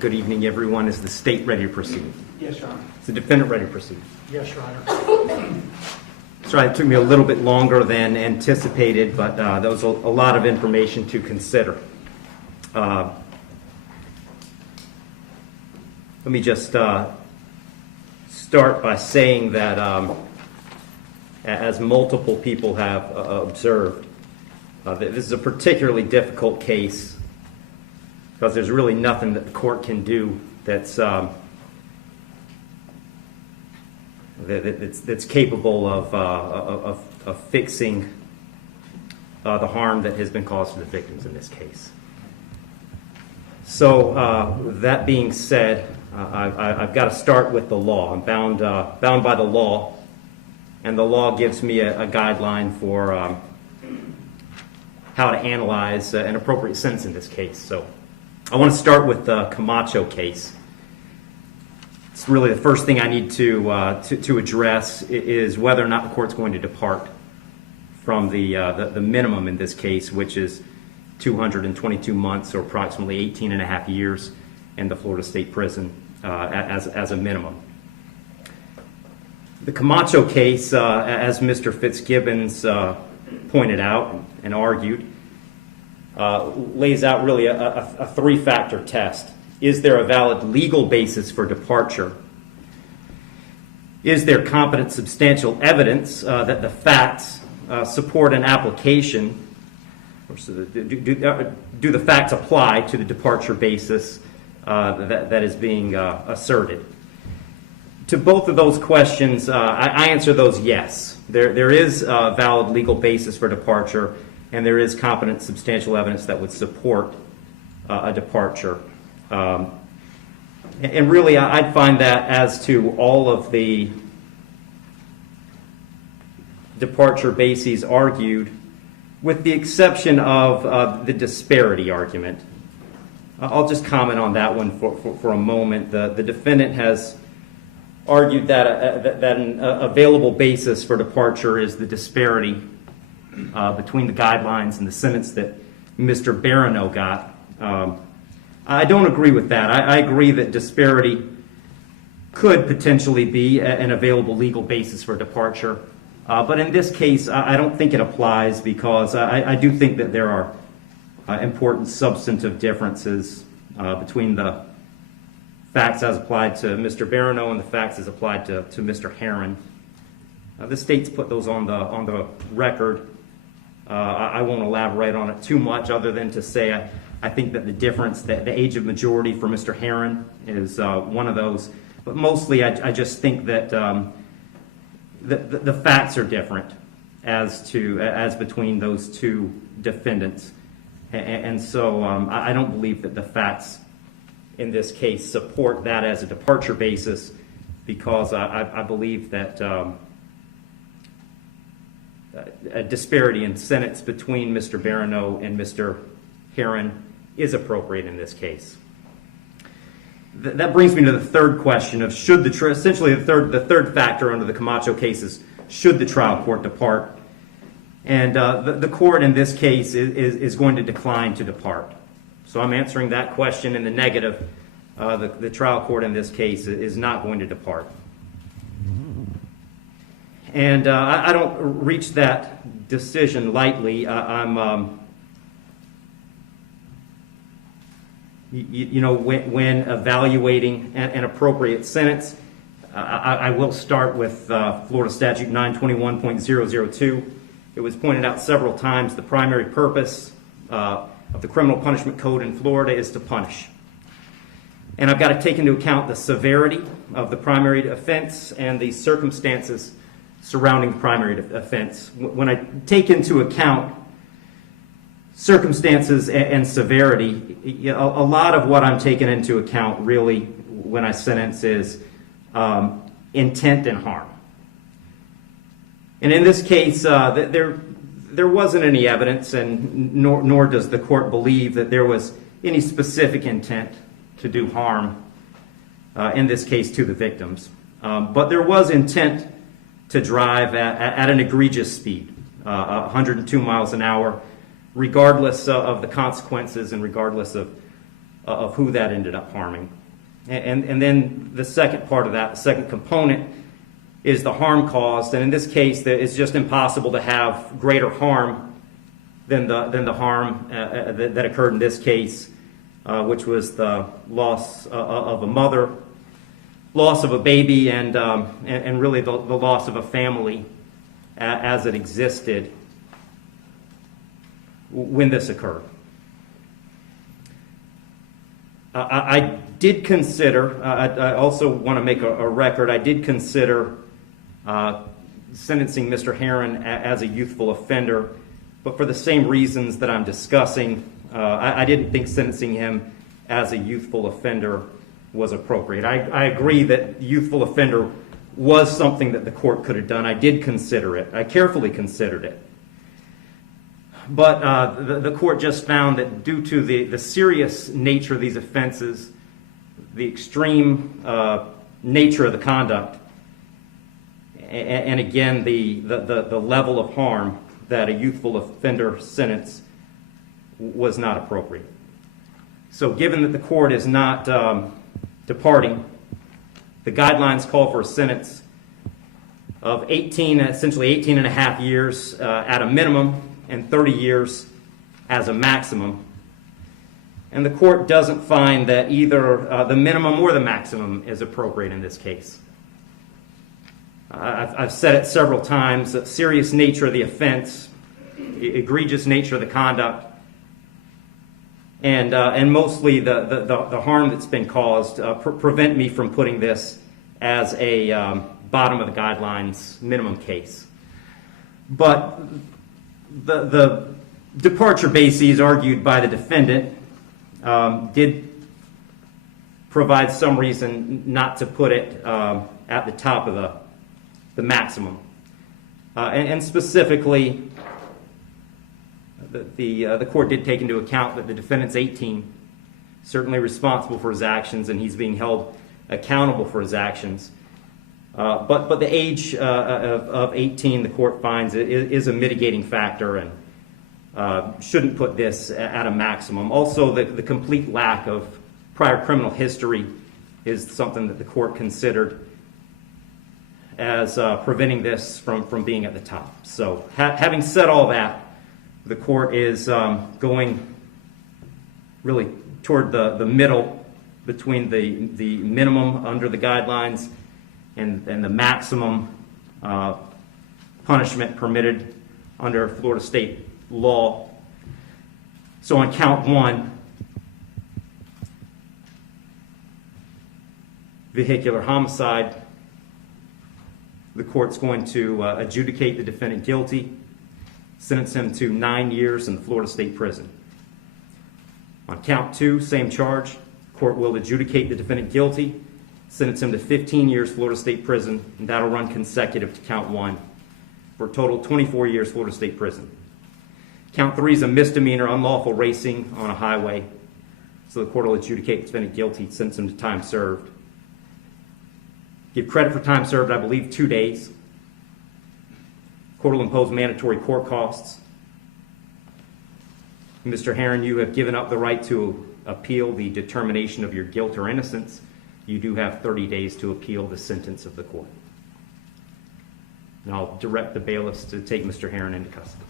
Good evening, everyone. Is the state ready to proceed? Yes, Your Honor. Is the defendant ready to proceed? Yes, Your Honor. Sorry, it took me a little bit longer than anticipated, but there was a lot of information to consider. Let me just start by saying that as multiple people have observed, this is a particularly difficult case because there's really nothing that the court can do that's capable of fixing the harm that has been caused to the victims in this case. So that being said, I've got to start with the law. I'm bound by the law, and the law gives me a guideline for how to analyze an appropriate sentence in this case. So I want to start with the Camacho case. It's really the first thing I need to address is whether or not the court's going to depart from the minimum in this case, which is 222 months or approximately 18 and a half years in the Florida State Prison as a minimum. The Camacho case, as Mr. Fitzgibbons pointed out and argued, lays out really a three-factor test. Is there a valid legal basis for departure? Is there competent substantial evidence that the facts support an application? Or do the facts apply to the departure basis that is being asserted? To both of those questions, I answer those yes. There is a valid legal basis for departure, and there is competent substantial evidence that would support a departure. And really, I'd find that as to all of the departure bases argued, with the exception of the disparity argument. I'll just comment on that one for a moment. The defendant has argued that an available basis for departure is the disparity between the guidelines and the sentence that Mr. Barano got. I don't agree with that. I agree that disparity could potentially be an available legal basis for departure. But in this case, I don't think it applies because I do think that there are important substantive differences between the facts as applied to Mr. Barano and the facts as applied to Mr. Herron. The state's put those on the record. I won't elaborate on it too much other than to say I think that the difference, the age of majority for Mr. Herron is one of those. But mostly I just think that the facts are different as between those two defendants. And so I don't believe that the facts in this case support that as a departure basis because I believe that a disparity in sentence between Mr. Barano and Mr. Herron is appropriate in this case. That brings me to the third question of essentially the third factor under the Camacho cases, should the trial court depart? And the court in this case is going to decline to depart. So I'm answering that question in the negative. The trial court in this case is not going to depart. And I don't reach that decision lightly. When evaluating an appropriate sentence, I will start with Florida Statute 921.002. It was pointed out several times the primary purpose of the Criminal Punishment Code in Florida is to punish. And I've got to take into account the severity of the primary offense and the circumstances surrounding the primary offense. When I take into account circumstances and severity, a lot of what I'm taking into account really when I sentence is intent and harm. And in this case, there wasn't any evidence, and nor does the court believe that there was any specific intent to do harm, in this case to the victims. But there was intent to drive at an egregious speed, 102 miles an hour, regardless of the consequences and regardless of of who that ended up harming. And then the second part of that, the second component, is the harm caused. And in this case, it's just impossible to have greater harm than the harm that occurred in this case, which was the loss of a mother, loss of a baby, and really the loss of a family as it existed when this occurred. I did consider, I also want to make a record, I did consider sentencing Mr. Herron as a youthful offender, but for the same reasons that I'm discussing, I didn't think sentencing him as a youthful offender was appropriate. I agree that youthful offender was something that the court could have done. I did consider it. I carefully considered it. But the court just found that due to the serious nature of these offenses, the extreme nature of the conduct, and again, the level of harm, that a youthful offender sentence was not appropriate. So given that the court is not departing, the guidelines call for a sentence of essentially 18 and a half years at a minimum and 30 years as a maximum. And the court doesn't find that either the minimum or the maximum is appropriate in this case. I've said it several times, the serious nature of the offense, egregious nature of the conduct, and mostly the harm that's been caused prevent me from putting this as a bottom of the guidelines minimum case. But the departure bases argued by the defendant did provide some reason not to put it at the top of the maximum. And specifically, the court did take into account that the defendant's 18, certainly responsible for his actions, and he's being held accountable for his actions. But the age of 18, the court finds, is a mitigating factor and shouldn't put this at a maximum. Also, the complete lack of prior criminal history is something that the court considered as preventing this from being at the top. So having said all that, the court is going really toward the middle between the minimum under the guidelines and the maximum punishment permitted under Florida state law. So on count one, vehicular homicide, the court's going to adjudicate the defendant guilty, sentence him to 9 years in the Florida State Prison. On count two, same charge, court will adjudicate the defendant guilty, sentence him to 15 years Florida State Prison, and that'll run consecutive to count one for a total 24 years Florida State Prison. Count three is a misdemeanor, unlawful racing on a highway, so the court will adjudicate the defendant guilty, sentence him to time served. Give credit for time served, I believe, 2 days. Court will impose mandatory court costs. Mr. Herron, you have given up the right to appeal the determination of your guilt or innocence. You do have 30 days to appeal the sentence of the court. And I'll direct the bailiffs to take Mr. Herron into custody.